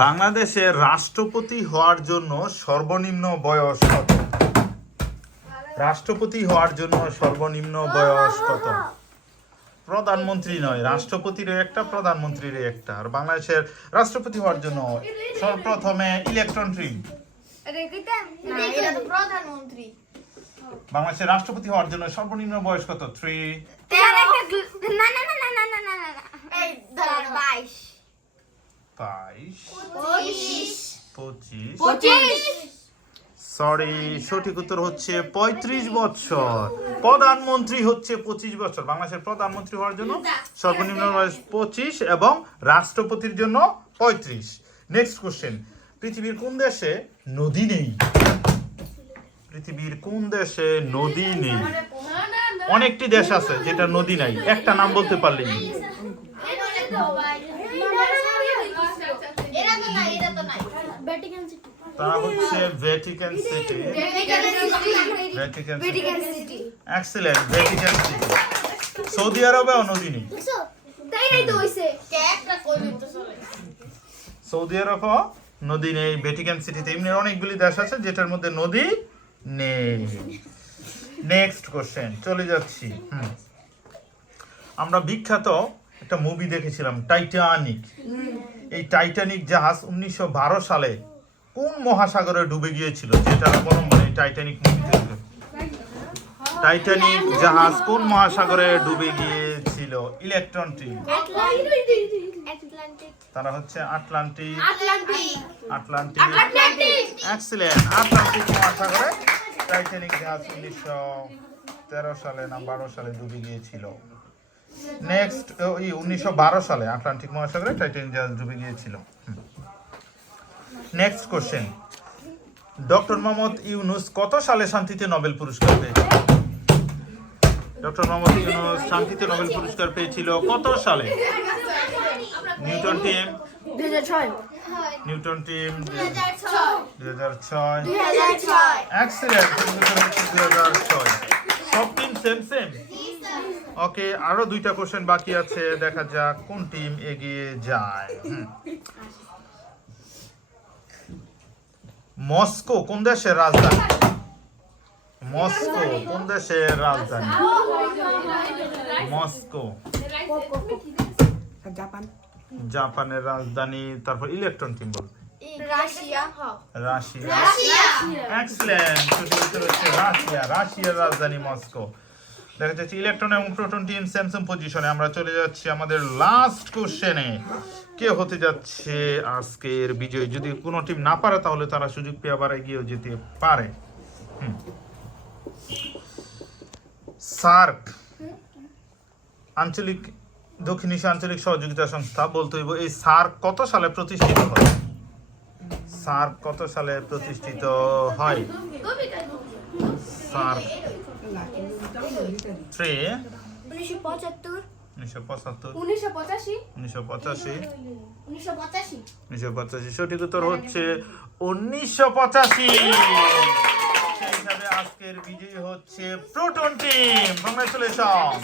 বাংলাদেশের রাষ্ট্রপতি হওয়ার জন্য সর্বনিম্ন বয়স কত? রাষ্ট্রপতি হওয়ার জন্য সর্বনিম্ন বয়স কত? প্রধানমন্ত্রী নয় রাষ্ট্রপতিরও একটা প্রধানমন্ত্রীরও একটা। আর বাংলাদেশের রাষ্ট্রপতি হওয়ার জন্য সর্বপ্রথমে ইলেকট্রন ট্রিম বাংলাদেশের রাষ্ট্রপতি হওয়ার জন্য সর্বনিম্ন বয়স কত? থ্রি না না না না না না না না বাইশ বাইশ পঁচিশ। পঁচিশ। পঁচিশ। সরি সঠিক উত্তর হচ্ছে পঁয়ত্রিশ বছর। প্রধানমন্ত্রী হচ্ছে পঁচিশ বছর। বাংলাদেশের প্রধানমন্ত্রী হওয়ার জন্য সর্বনিম্ন বয়স পঁচিশ এবং রাষ্ট্রপতির জন্য পঁয়ত্রিশ। নেক্সট কোশ্চেন পৃথিবীর কোন দেশে নদী নেই? পৃথিবীর কোন দেশে নদী নেই? অনেকটি দেশ আছে যেটা নদী নাই। একটা নাম বলতে পারলেই এরা তো নাই এরা তো নাই তা হচ্ছে Vatican City City excellent Vatican City Saudi আরবেও নদী নেই তাই সৌদি আরবও নদী নেই ভ্যাটিকান সিটিতে এমনি অনেকগুলি দেশ আছে যেটার মধ্যে নদী নেই। নেক্সট কোশ্চেন চলে যাচ্ছি। হুম। আমরা বিখ্যাত একটা মুভি দেখেছিলাম টাইটানিক এই টাইটানিক জাহাজ উনিশশো বারো সালে কোন মহাসাগরে ডুবে গিয়েছিল? যেটা এই টাইটানিক মুভি থেকে টাইটানিক জাহাজ কোন মহাসাগরে ডুবে গিয়েছিল? ইলেকট্রন টিম আটলান্টিক তারা হচ্ছে Atlantic Atlantic Atlantic Atlantic excellent Atlantic মহাসাগরে টাইটানিক জাহাজ উনিশশো তেরো সালে না বারো সালে ডুবে গিয়েছিল। নেক্সট ওই উনিশশো বারো সালে আটলান্টিক মহাসাগরে টাইটানিক জাহাজ ডুবে গিয়েছিল। Next question doctor Muhammad Yunus কত সালে শান্তিতে নোবেল পুরস্কার পেয়েছিল? ডক্টর মোহাম্মদ ইউনুস শান্তিতে নোবেল পুরস্কার পেয়েছিল কত সালে? নিউটন টিম নিউটন টিম দুই হাজার ছয়। হাজার ছয়। এক্সিলেন্ট দুই হাজার ছয়। সব টিম সেম সেম ওকে আরও দুইটা কোশ্চেন বাকি আছে দেখা যাক কোন টিম এগিয়ে যায়। মস্কো কোন দেশের রাজধানী? মস্কো কোন দেশের রাজধানী? মস্কো। জাপান। জাপানের রাজধানী তারপর ইলেকট্রন কি বলবে রাশিয়া। রাশিয়া। রাশিয়া এক্সেলেন্ট হচ্ছে রাশিয়া। রাশিয়ার রাজধানী মস্কো। দেখা যাচ্ছে ইলেকট্রন এবং প্রোটন টিম স্যামসাং পজিশনে। আমরা চলে যাচ্ছি আমাদের লাস্ট কোশ্চেনে কে হতে যাচ্ছে আজকের বিজয়? যদি কোনো টিম না পারে তাহলে তারা সুযোগ পেয়ে আবার এগিয়েও যেতে পারে। সার্ক। আঞ্চলিক দক্ষিণ এশিয়া আঞ্চলিক সহযোগিতা সংস্থা বলতে হইব এই সার্ক কত সালে প্রতিষ্ঠিত হয়? সার্ক কত সালে প্রতিষ্ঠিত হয়? সার্ক থ্রি উনিশশো পঁচাত্তর। উনিশশো পঁচাত্তর। উনিশশো পঁচাশি। উনিশশো পঁচাশি। উনিশশো পঁচাশি। উনিশশো পঁচাশি। সঠিক উত্তর হচ্ছে উনিশশো পঁচাশি। সেই হিসাবে আজকের বিজয়ী হচ্ছে প্রোটন টিম কংগ্রেচুলেশন